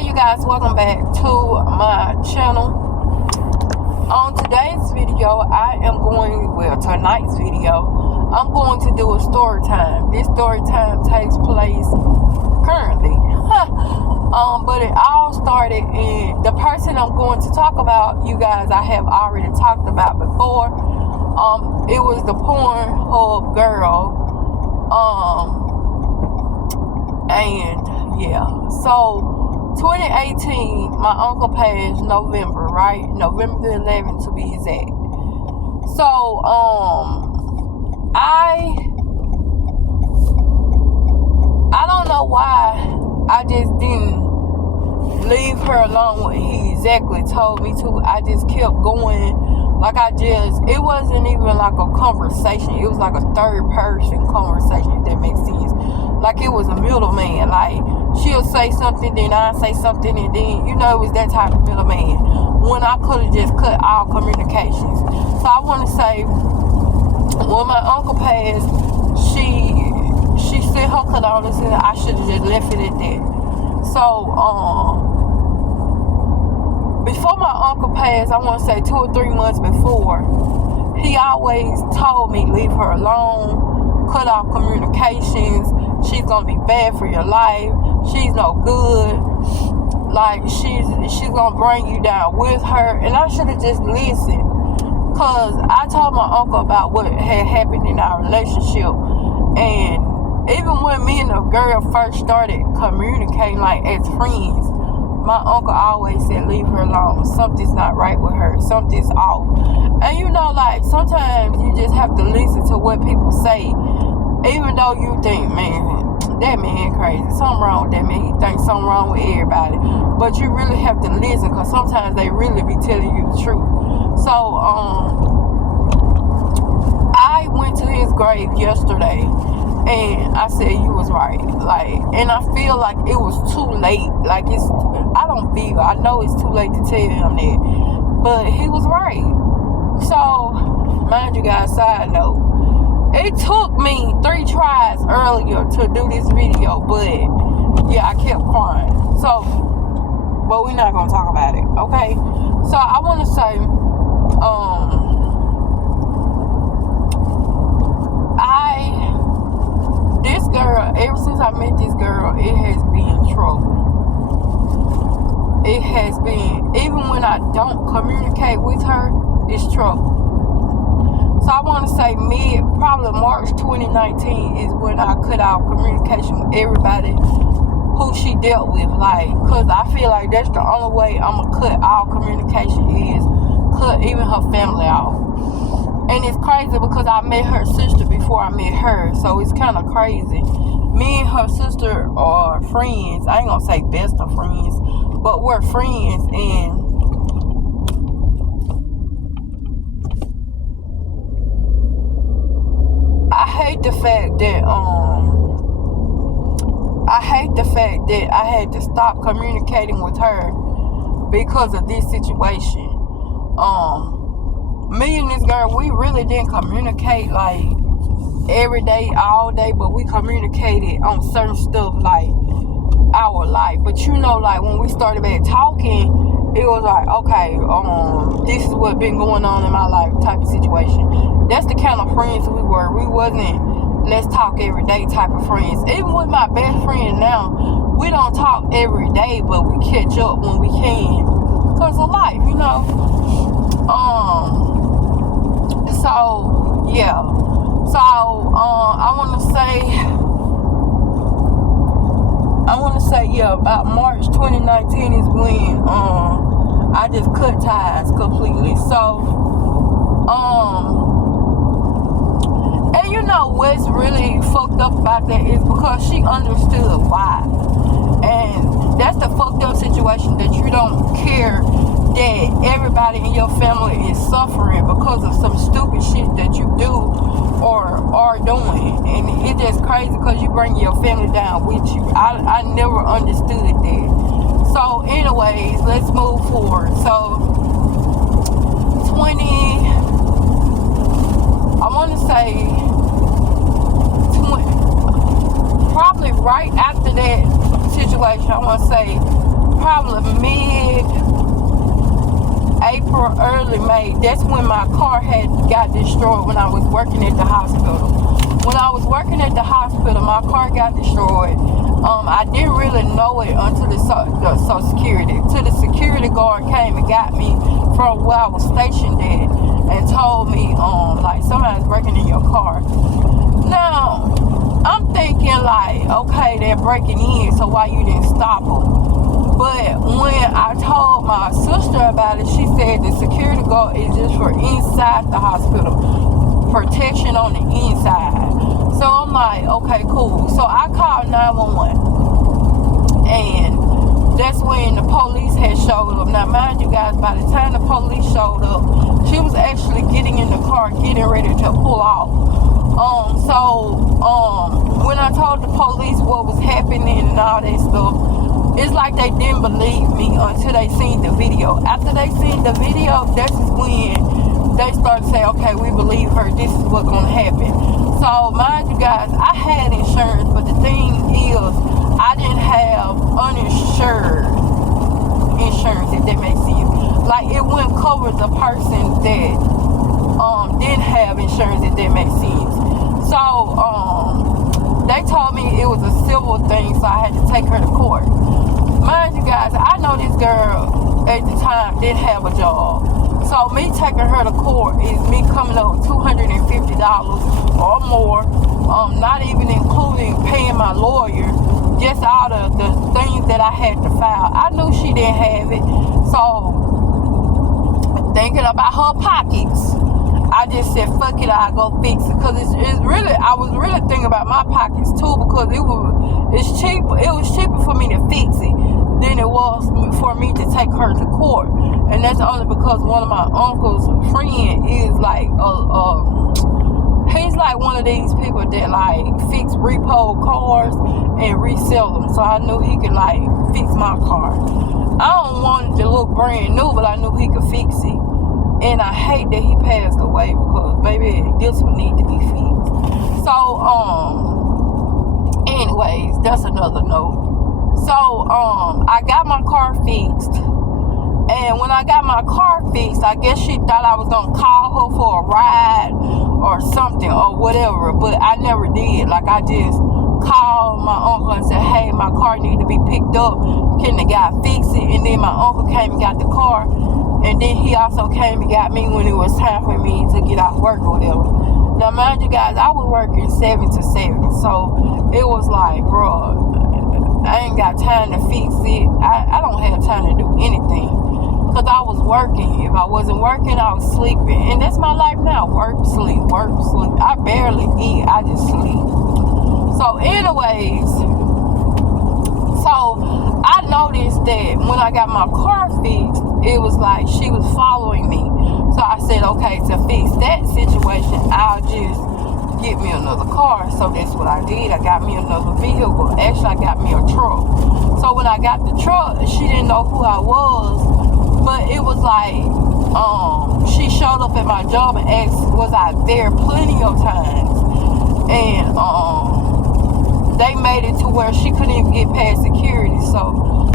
You guys, welcome back to my channel. On today's video, tonight's video, I'm going to do a story time. This story time takes place currently. But it all started in the person I'm going to talk about, you guys, I have already talked about before. It was the Pornhub girl. And yeah, so 2018, my uncle passed November, right? November the 11th to be exact. So, I don't know why I just didn't leave her alone when he exactly told me to. I just kept going. It wasn't even like a conversation. It was like a third person conversation, if that makes sense. Like it was a middleman. Like she'll say something, then I say something, and then, it was that type of middleman. When I could have just cut all communications. So I want to say, when my uncle passed, she sent her condolences, and I should have just left it at that. So, before my uncle passed, I want to say 2 or 3 months before, he always told me, leave her alone, cut off communications, she's going to be bad for your life, she's no good, like, she's going to bring you down with her, and I should have just listened, because I told my uncle about what had happened in our relationship, and even when me and the girl first started communicating, like, as friends, my uncle always said, leave her alone. Something's not right with her. Something's off. And sometimes you just have to listen to what people say. Even though you think, man, that man crazy. Something wrong with that man. He thinks something wrong with everybody. But you really have to listen, because sometimes they really be telling you the truth. So, I went to his grave yesterday. And I said, you was right. And I feel like it was too late. I know it's too late to tell him that. But he was right. So, mind you guys, side note, it took me 3 tries earlier to do this video. But, yeah, I kept crying. So, but we're not going to talk about it. Okay? So, I want to say, this girl, ever since I met this girl, it has been trouble. It has been, even when I don't communicate with her, it's trouble. So I want to say probably March 2019 is when I cut off communication with everybody who she dealt with. Because I feel like that's the only way I'm going to cut all communication is cut even her family off. And it's crazy because I met her sister before I met her. So it's kind of crazy. Me and her sister are friends. I ain't going to say best of friends. But we're friends. And I hate the fact that I had to stop communicating with her because of this situation. Me and this girl, we really didn't communicate every day, all day, but we communicated on certain stuff our life. But when we started back talking, it was okay, this is what been going on in my life type of situation. That's the kind of friends we were. We wasn't let's talk every day type of friends. Even with my best friend now, we don't talk every day, but we catch up when we can. Because of life, So, yeah. So, I want to say, yeah, about March 2019 is when, I just cut ties completely. So, and what's really fucked up about that is because she understood why. And that's the fucked up situation, that you don't care that everybody in your family is suffering because of some stupid shit that you do or are doing. And it's just crazy because you bring your family down with you. I never understood that. So anyways, let's move forward. So I want to say probably right after that situation, I want to say probably mid-April, early May. That's when my car had got destroyed when I was working at the hospital. When I was working at the hospital, my car got destroyed. I didn't really know it until the Social Security. Till the security guard came and got me from where I was stationed at and told me, like, somebody's breaking in your car. Now, I'm thinking like, okay, they're breaking in, so why you didn't stop them? But when I told my sister about it, she said the security guard is just for inside the hospital, protection on the inside. So I'm like, okay, cool. So I called 911, and that's when the police had showed up. Now, mind you guys, by the time the police showed up, she was actually getting in the car, getting ready to pull off. When I told the police what was happening and all that stuff, it's like they didn't believe me until they seen the video. After they seen the video, that's when they started to say, okay, we believe her, this is what's going to happen. So, mind you guys, I had insurance, but the thing is, I didn't have uninsured insurance, if that makes sense. Like, it wouldn't cover the person that didn't have insurance, if that makes sense. So, they told me it was a civil thing, so I had to take her to court. Mind you guys, I know this girl at the time didn't have a job. So me taking her to court is me coming up with $250 or more, not even including paying my lawyer, just all of the things that I had to file. I knew she didn't have it, so thinking about her pockets, I just said, fuck it, I'll go fix it. Because it's really, I was really thinking about my pockets too, because it was cheaper for me to fix it than it was for me to take her to court. And that's only because one of my uncle's friend is like, he's like one of these people that like fix repo cars and resell them. So I knew he could like fix my car. I don't want it to look brand new, but I knew he could fix it. And I hate that he passed away because, baby, this would need to be fixed. So, anyways, that's another note. So, I got my car fixed. And when I got my car fixed, I guess she thought I was going to call her for a ride or something or whatever. But I never did. Like, I just called my uncle and said, hey, my car need to be picked up. Can the guy fix it? And then my uncle came and got the car. And then he also came and got me when it was time for me to get off work or whatever. Now, mind you guys, I was working 7 to 7. So, it was like, bro, I ain't got time to fix it. I don't have time to do anything. Because I was working. If I wasn't working, I was sleeping. And that's my life now. Work, sleep, work, sleep. I barely eat. I just sleep. So, anyways, I noticed that when I got my car fixed, it was like she was following me. So I said, okay, to fix that situation, I'll just get me another car. So that's what I did. I got me another vehicle. Actually, I got me a truck. So when I got the truck, she didn't know who I was. But it was like, she showed up at my job and asked, was I there plenty of times? And they made it to where she couldn't even get past security. So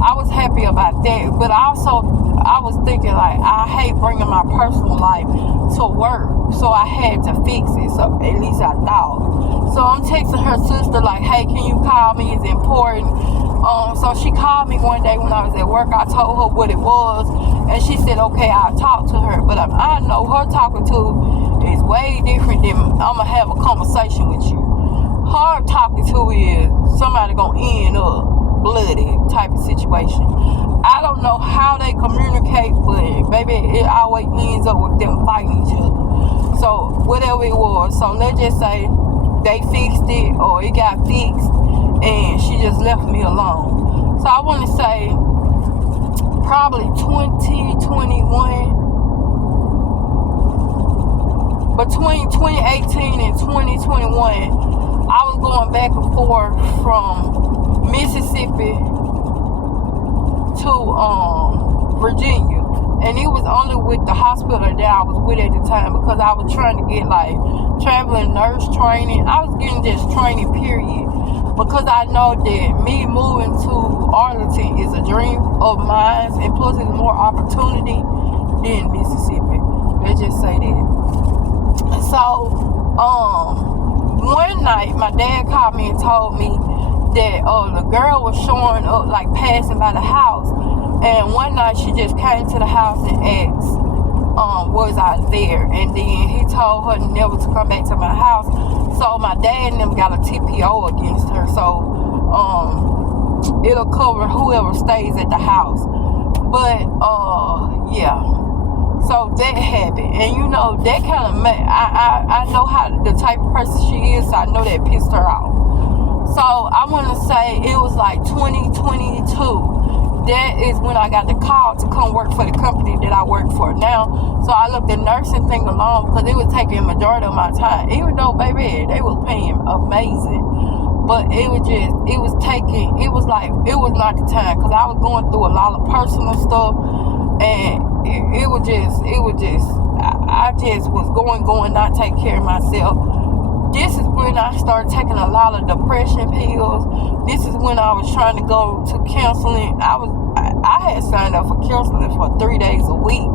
I was happy about that. But also, I was thinking, like, I hate bringing my personal life to work. So I had to fix it. So at least I thought. So I'm texting her sister, like, hey, can you call me? It's important. So she called me one day when I was at work. I told her what it was. And she said, okay, I'll talk to her. But I know her talking to is way different than I'm going to have a conversation with you. Her talking to is somebody gonna end up bloody type of situation. I don't know how they communicate, but baby, it always ends up with them fighting each other. So whatever it was, so let's just say they fixed it or it got fixed and she just left me alone. So I want to say probably 2021. Between 2018 and 2021, I was going back and forth from Mississippi to Virginia. And it was only with the hospital that I was with at the time because I was trying to get like traveling nurse training. I was getting just training, period. because I know that me moving to Arlington is a dream of mine, and plus it's more opportunity than Mississippi. Let's just say that. So, one night my dad called me and told me that the girl was showing up, like passing by the house, and one night she just came to the house and asked, was I there? And then he told her never to come back to my house. So my dad and them got a TPO against her. So it'll cover whoever stays at the house. But yeah. So that happened. And you know, that kind of I know how the type of person she is, so I know that pissed her off. So I want to say it was like 2022. That is when I got the call to come work for the company that I work for now. So I left the nursing thing alone because it was taking a majority of my time. Even though, baby, they was paying amazing. But it was not the time because I was going through a lot of personal stuff. And I just was going, not taking care of myself. This is when I started taking a lot of depression pills. This is when I was trying to go to counseling. I had signed up for counseling for 3 days a week.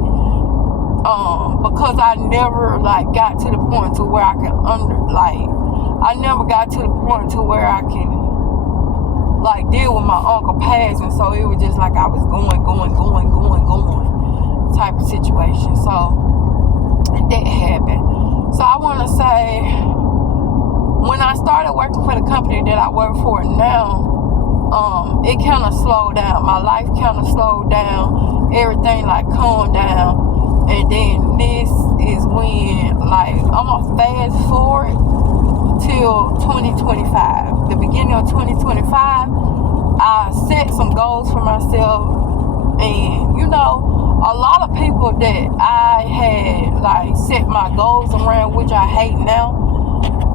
Because I never got to the point to where I can I never got to the point to where I can deal with my uncle passing. So it was just like I was going type of situation. So that happened. So I want to say, when I started working for the company that I work for now, it kind of slowed down. My life kind of slowed down. Everything calmed down. And then this is when I'm gonna fast forward till 2025. The beginning of 2025, I set some goals for myself. And you know, a lot of people that I had set my goals around, which I hate now,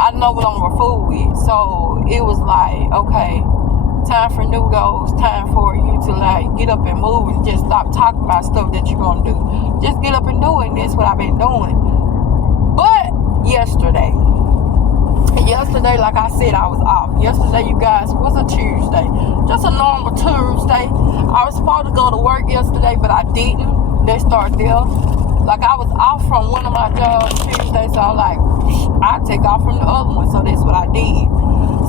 I know what I'm gonna fool with. So it was okay, time for new goals, time for you to get up and move and just stop talking about stuff that you're gonna do. Just get up and do it, and that's what I've been doing. But yesterday, like I said, I was off. Yesterday, you guys, was a Tuesday. Just a normal Tuesday. I was supposed to go to work yesterday, but I didn't. Let's start there. I was off from one of my jobs Tuesday, so I'll take off from the other one. So that's what I did.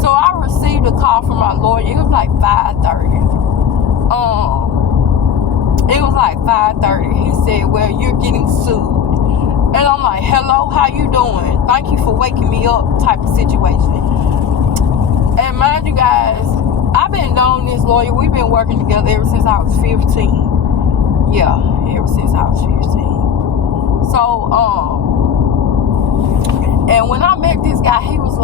So I received a call from my lawyer. It was 5:30. It was 5:30. He said, well, you're getting sued. And I'm like, hello, how you doing? Thank you for waking me up type of situation. And mind you guys, I've been knowing this lawyer. We've been working together ever since I was 15. Yeah, ever since I was 15. So, and when I met this guy, he was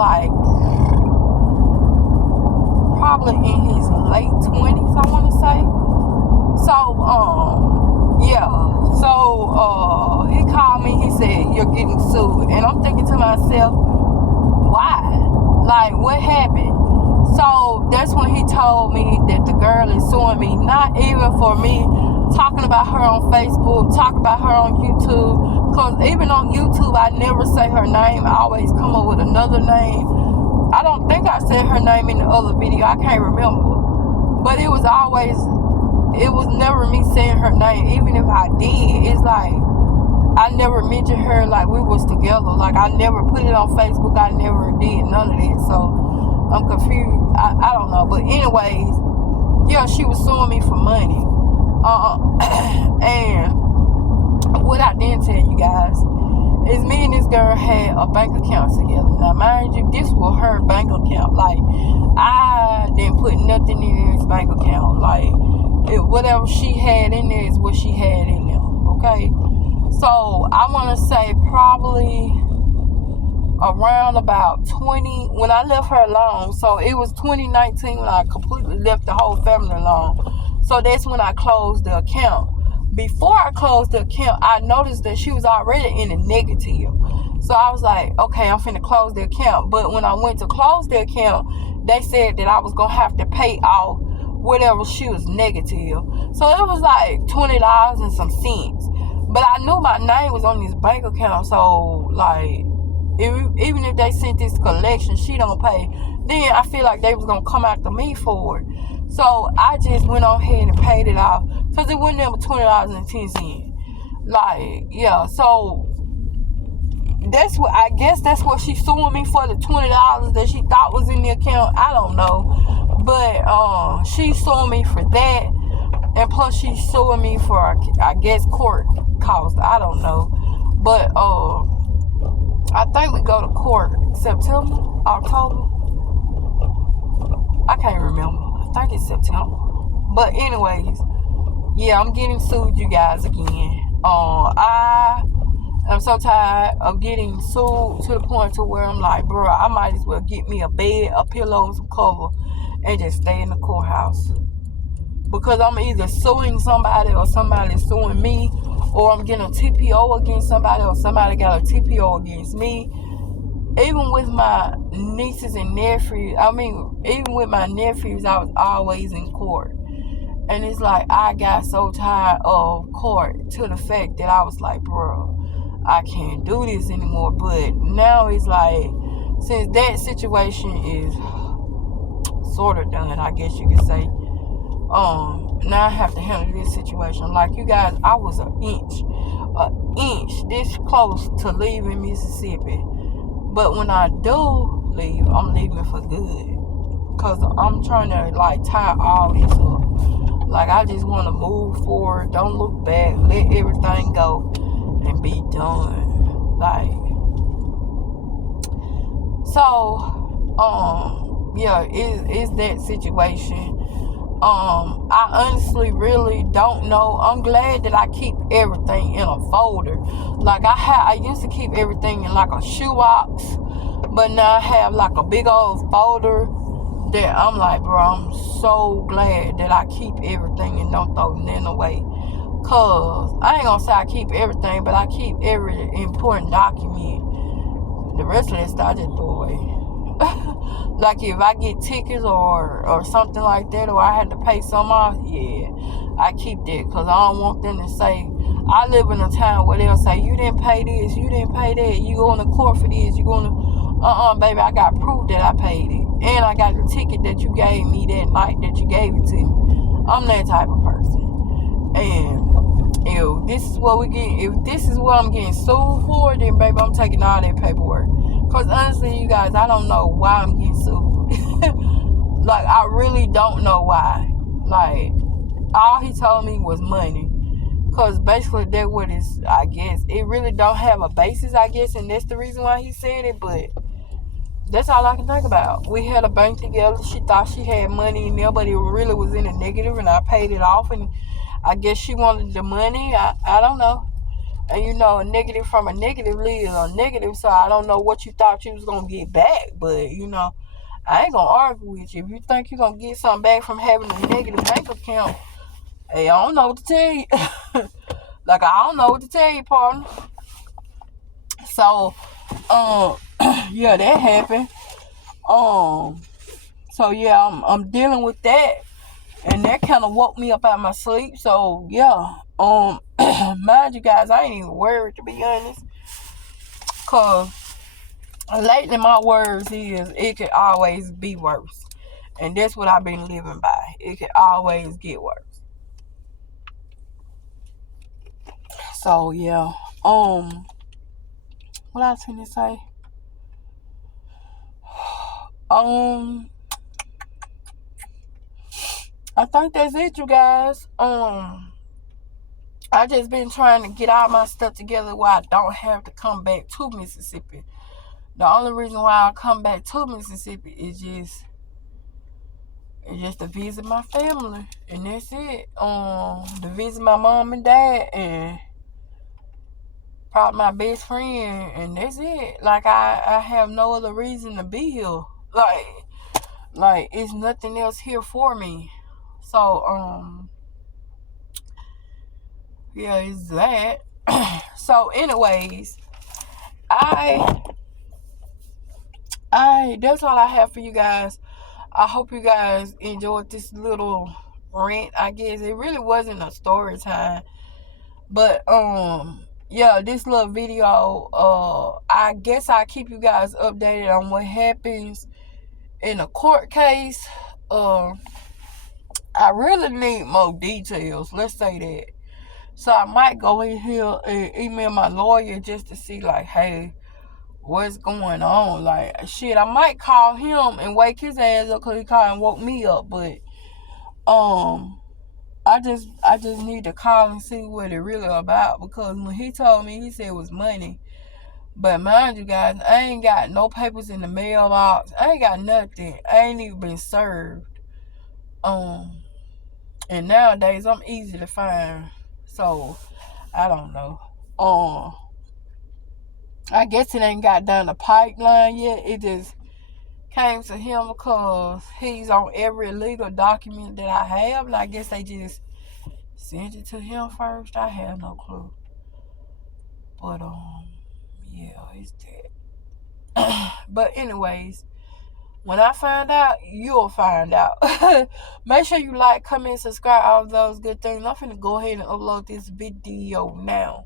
probably in his late 20s, I want to say. So, yeah. So, he called me, he said, you're getting sued. And I'm thinking to myself, why? What happened? So, that's when he told me that the girl is suing me, not even for me talking about her on Facebook, talking about her on YouTube. Because even on YouTube, I never say her name. I always come up with another name. I don't think I said her name in the other video. I can't remember. But it was never me saying her name. Even if I did, it's I never mentioned her we was together. I never put it on Facebook. I never did none of that. So I'm confused. I don't know. But anyways, yeah, she was suing me for money. And what I didn't tell you guys is me and this girl had a bank account together. Now, mind you, this was her bank account. I didn't put nothing in this bank account. Whatever she had in there is what she had in there. Okay? So, I want to say probably around about 20, when I left her alone. So, it was 2019 when I completely left the whole family alone. So, that's when I closed the account. Before I closed the account, I noticed that she was already in the negative. So I was like, okay, I'm finna close the account. But when I went to close the account, they said that I was going to have to pay off whatever she was negative. So it was $20 and some cents. But I knew my name was on this bank account. So, even if they sent this collection, she don't pay then I feel like they was gonna come after me for it. So I just went on ahead and paid it off because it wasn't number $20.10. Like, yeah, so that's what I guess that's what she's suing me for, the $20 that she thought was in the account. I don't know. But she's suing me for that. And plus she's suing me for, I guess, court costs. I don't know. But I think we go to court September, October. I can't remember. I think it's September. But anyways, yeah, I'm getting sued, you guys, again. I'm so tired of getting sued to the point to where I'm like, bro, I might as well get me a bed, a pillow, and some cover, and just stay in the courthouse. Because I'm either suing somebody or somebody's suing me, or I'm getting a TPO against somebody or somebody got a TPO against me. Even with my nieces and nephews, even with my nephews, I was always in court. And it's like, I got so tired of court to the fact that I was like, bro, I can't do this anymore. But now it's like, since that situation is sort of done, I guess you could say, now I have to handle this situation. Like, you guys, I was an inch this close to leaving Mississippi. But when I do leave, I'm leaving for good. Because I'm trying to, like, tie all this up. Like, I just want to move forward. Don't look back. Let everything go. And be done. Like, so, yeah, it's that situation. I honestly really don't know. I'm glad that I keep everything in a folder. Like, I used to keep everything in like a shoebox, but now I have like a big old folder that I'm like, bro, I'm so glad that I keep everything and don't throw nothing away. Cause I ain't gonna say I keep everything, but I keep every important document. The rest of that stuff I just throw away. Like, if I get tickets or something like that, or I had to pay some off, yeah, I keep that, because I don't want them to say, I live in a town where they'll say, you didn't pay this, you didn't pay that, you going to court for this, you going to, baby, I got proof that I paid it, and I got the ticket that you gave me that night that you gave it to me. I'm that type of person. And if this is what I'm getting sued for, then baby, I'm taking all that paperwork. Because honestly, you guys, I don't know why I'm getting sued. Like, I really don't know why. Like, all he told me was money. Because basically, that's what it's, I guess. It really don't have a basis, I guess, and that's the reason why he said it, but that's all I can think about. We had a bank together. She thought she had money in there, but it really was in a negative, and I paid it off, and I guess she wanted the money. I don't know. And you know, a negative from a negative leads a negative, so I don't know what you thought you was going to get back. But, you know, I ain't going to argue with you. If you think you're going to get something back from having a negative bank account, hey, I don't know what to tell you. Like, I don't know what to tell you, partner. So, yeah, that happened. So, yeah, I'm dealing with that. And that kind of woke me up out of my sleep. So, yeah. Mind you guys, I ain't even worried, to be honest. Because lately my words is, it could always be worse. And that's what I've been living by. It could always get worse. So, yeah. What I was going to say? I think that's it, you guys. I just been trying to get all my stuff together where I don't have to come back to Mississippi. The only reason why I come back to Mississippi is just to visit my family, and that's it. To visit my mom and dad, and probably my best friend, and that's it. Like, I have no other reason to be here. Like it's nothing else here for me. So, yeah, it's that. So, anyways, that's all I have for you guys. I hope you guys enjoyed this little rant. I guess it really wasn't a story time, but yeah, this little video. I guess I keep you guys updated on what happens in a court case. I really need more details. Let's say that. So I might go in here and email my lawyer just to see, like, hey, what's going on? Like, shit, I might call him and wake his ass up because he called and woke me up. But I just need to call and see what it really about, because when he told me, he said it was money. But mind you guys, I ain't got no papers in the mailbox. I ain't got nothing. I ain't even been served. And nowadays I'm easy to find. So I don't know. I guess it ain't got down the pipeline yet. It just came to him because he's on every legal document that I have. And I guess they just sent it to him first. I have no clue. But yeah, it's that. But anyways, when I find out, you'll find out. Make sure you like, comment, subscribe, all those good things. I'm finna go ahead and upload this video now.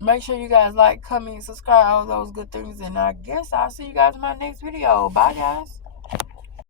Make sure you guys like, comment, subscribe, all those good things. And I guess I'll see you guys in my next video. Bye, guys.